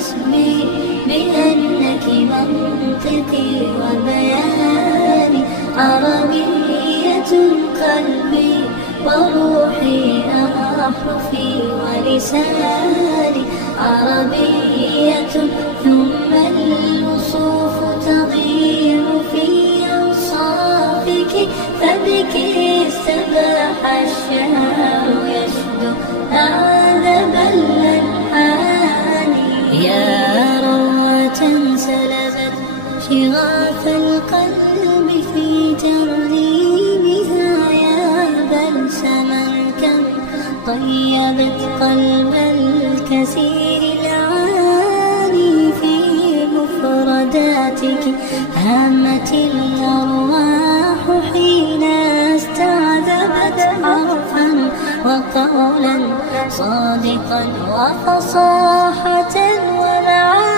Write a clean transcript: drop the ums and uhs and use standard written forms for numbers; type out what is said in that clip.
حسبي بأنك منطقي وبياني. عربية قلبي وروحي أحرفي ولساني. عربية ثم الوصوف تضيع في أوصافك، فبك استباح الشعر يشدو أعذب الألحان. يا روعة سلبت شغاف القلب في ترنيمها، يا بلسما كم طيبت قلب الكثير العاني. في مفرداتك هامت الأرواح حين استعذبت حرفا وقولا صادقا وفصاحة ومعاني.